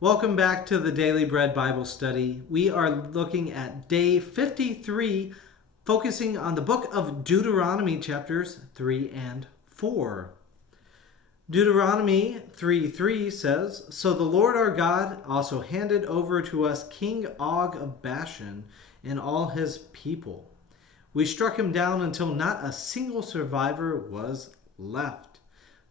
Welcome back to the Daily Bread Bible Study. We are looking at day 53, focusing on the book of Deuteronomy, chapters 3 and 4. Deuteronomy 3:3 says, "So the Lord our God also handed over to us King Og of Bashan and all his people. We struck him down until not a single survivor was left."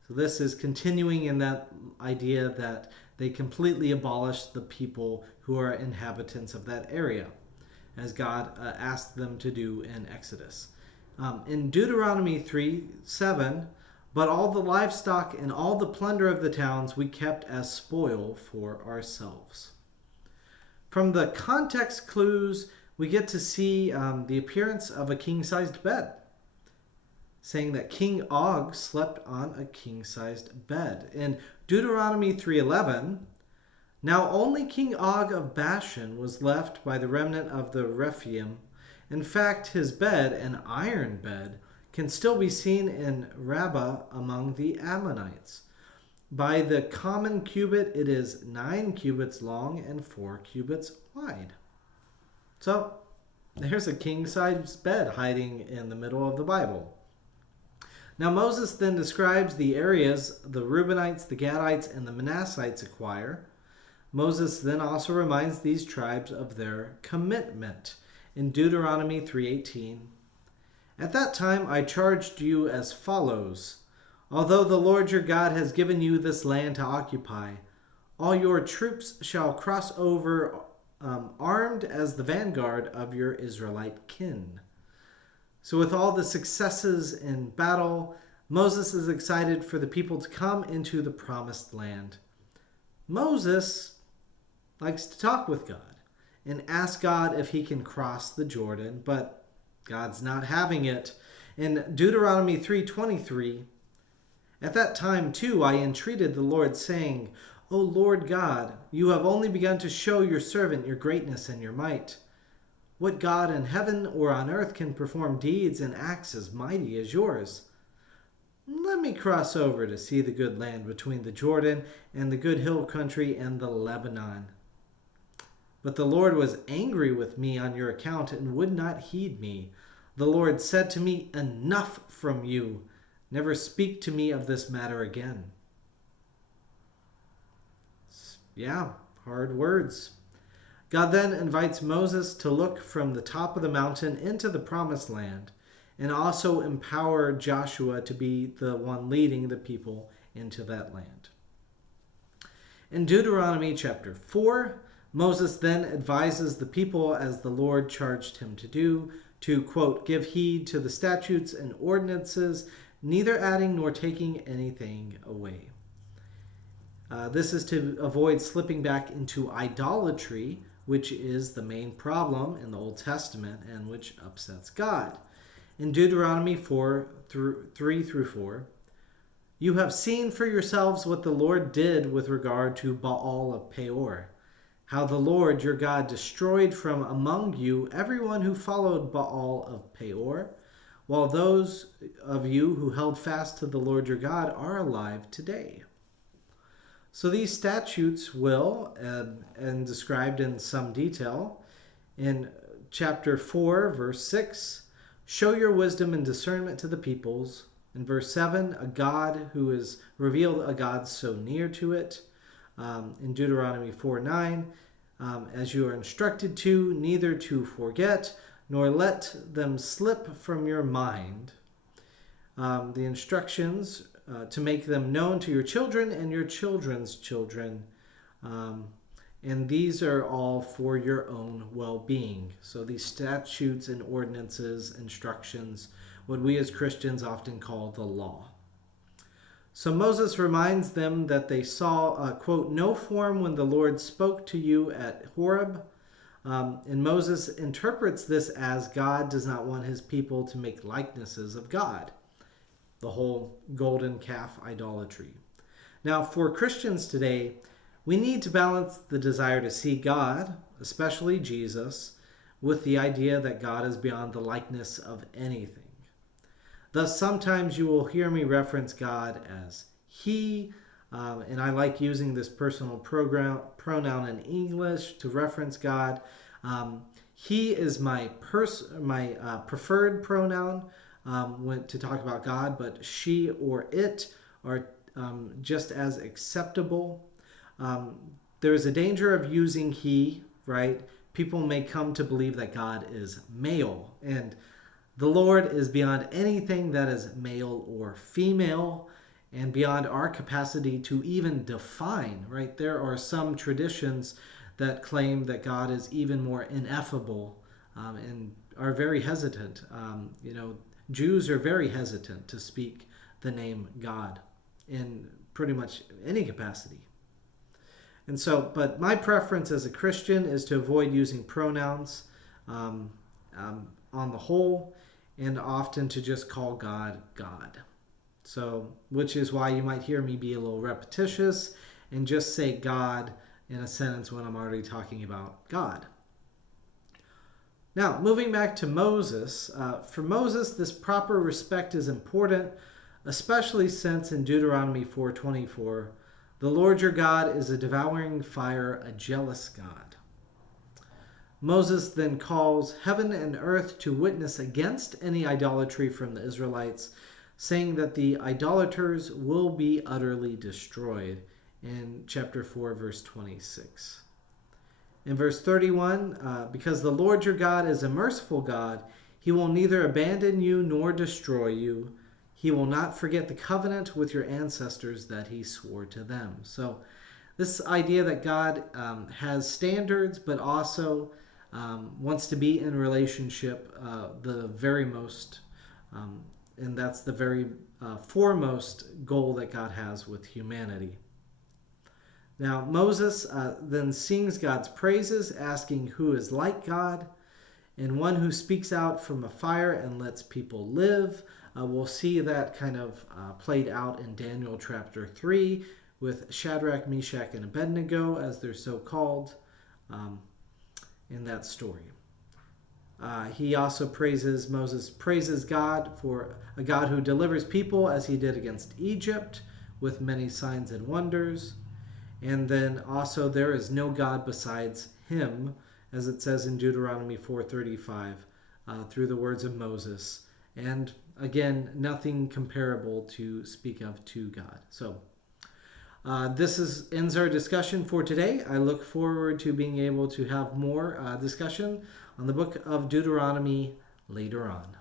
So this is continuing in that idea that they completely abolished the people who are inhabitants of that area, as God asked them to do in Exodus. In Deuteronomy 3:7, "But all the livestock and all the plunder of the towns we kept as spoil for ourselves." From the context clues, we get to see the appearance of a king-sized bed, saying that King Og slept on a king-sized bed. In Deuteronomy 3:11, "Now only King Og of Bashan was left by the remnant of the Rephaim. In fact, his bed, an iron bed, can still be seen in Rabbah among the Ammonites. By the common cubit, it is 9 cubits long and 4 cubits wide." So, there's a king-sized bed hiding in the middle of the Bible. Now Moses then describes the areas the Reubenites, the Gadites, and the Manassites acquire. Moses then also reminds these tribes of their commitment in Deuteronomy 3:18. "At that time I charged you as follows: Although the Lord your God has given you this land to occupy, all your troops shall cross over armed as the vanguard of your Israelite kin." So with all the successes in battle, Moses is excited for the people to come into the promised land. Moses likes to talk with God and ask God if he can cross the Jordan, but God's not having it. In Deuteronomy 3:23, "At that time too I entreated the Lord, saying, O Lord God, you have only begun to show your servant your greatness and your might. What God in heaven or on earth can perform deeds and acts as mighty as yours? Let me cross over to see the good land between the Jordan and the good hill country and the Lebanon." But the Lord was angry with me on your account and would not heed me. The Lord said to me, "Enough from you. Never speak to me of this matter again." Yeah, hard words. God then invites Moses to look from the top of the mountain into the promised land and also empower Joshua to be the one leading the people into that land. In Deuteronomy chapter 4, Moses then advises the people, as the Lord charged him to do, to, quote, "give heed to the statutes and ordinances, neither adding nor taking anything away." This is to avoid slipping back into idolatry, which is the main problem in the Old Testament and which upsets God. In Deuteronomy 3-4, "You have seen for yourselves what the Lord did with regard to Baal of Peor, how the Lord your God destroyed from among you everyone who followed Baal of Peor, while those of you who held fast to the Lord your God are alive today." So these statutes will, and described in some detail, in chapter 4, verse 6, "Show your wisdom and discernment to the peoples." In verse 7, "A God who is revealed, a God so near to it." In Deuteronomy 4:9, "As you are instructed to, neither to forget, nor let them slip from your mind." The instructions to make them known to your children and your children's children. And these are all for your own well-being. So these statutes and ordinances, instructions, what we as Christians often call the law. So Moses reminds them that they saw, quote, "no form when the Lord spoke to you at Horeb." And Moses interprets this as God does not want his people to make likenesses of God. The whole golden calf idolatry. Now, for Christians today, we need to balance the desire to see God, especially Jesus, with the idea that God is beyond the likeness of anything. Thus, sometimes you will hear me reference God as He, And I like using this personal pronoun in English to reference God. He is my preferred pronoun to talk about God, but she or it are just as acceptable. There is a danger of using he, right? People may come to believe that God is male, and the Lord is beyond anything that is male or female, and beyond our capacity to even define, right? There are some traditions that claim that God is even more ineffable and are very hesitant. Jews are very hesitant to speak the name God in pretty much any capacity. And so, but my preference as a Christian is to avoid using pronouns on the whole, and often to just call God God. So, which is why you might hear me be a little repetitious and just say God in a sentence when I'm already talking about God. Now, moving back to Moses, for Moses, this proper respect is important, especially since in Deuteronomy 4:24, the Lord your God is a devouring fire, a jealous God. Moses then calls heaven and earth to witness against any idolatry from the Israelites, saying that the idolaters will be utterly destroyed in chapter 4, verse 26. In verse 31, because the Lord your God is a merciful God, he will neither abandon you nor destroy you. He will not forget the covenant with your ancestors that he swore to them. So this idea that God has standards, but also wants to be in relationship the very most, and that's the very foremost goal that God has with humanity. Now, Moses then sings God's praises, asking who is like God, and one who speaks out from a fire and lets people live. We'll see that kind of played out in Daniel chapter 3 with Shadrach, Meshach, and Abednego, as they're so called in that story. Moses praises God for a God who delivers people as he did against Egypt with many signs and wonders. And then also there is no God besides him, as it says in Deuteronomy 4:35, through the words of Moses. And again, nothing comparable to speak of to God. So this ends our discussion for today. I look forward to being able to have more discussion on the book of Deuteronomy later on.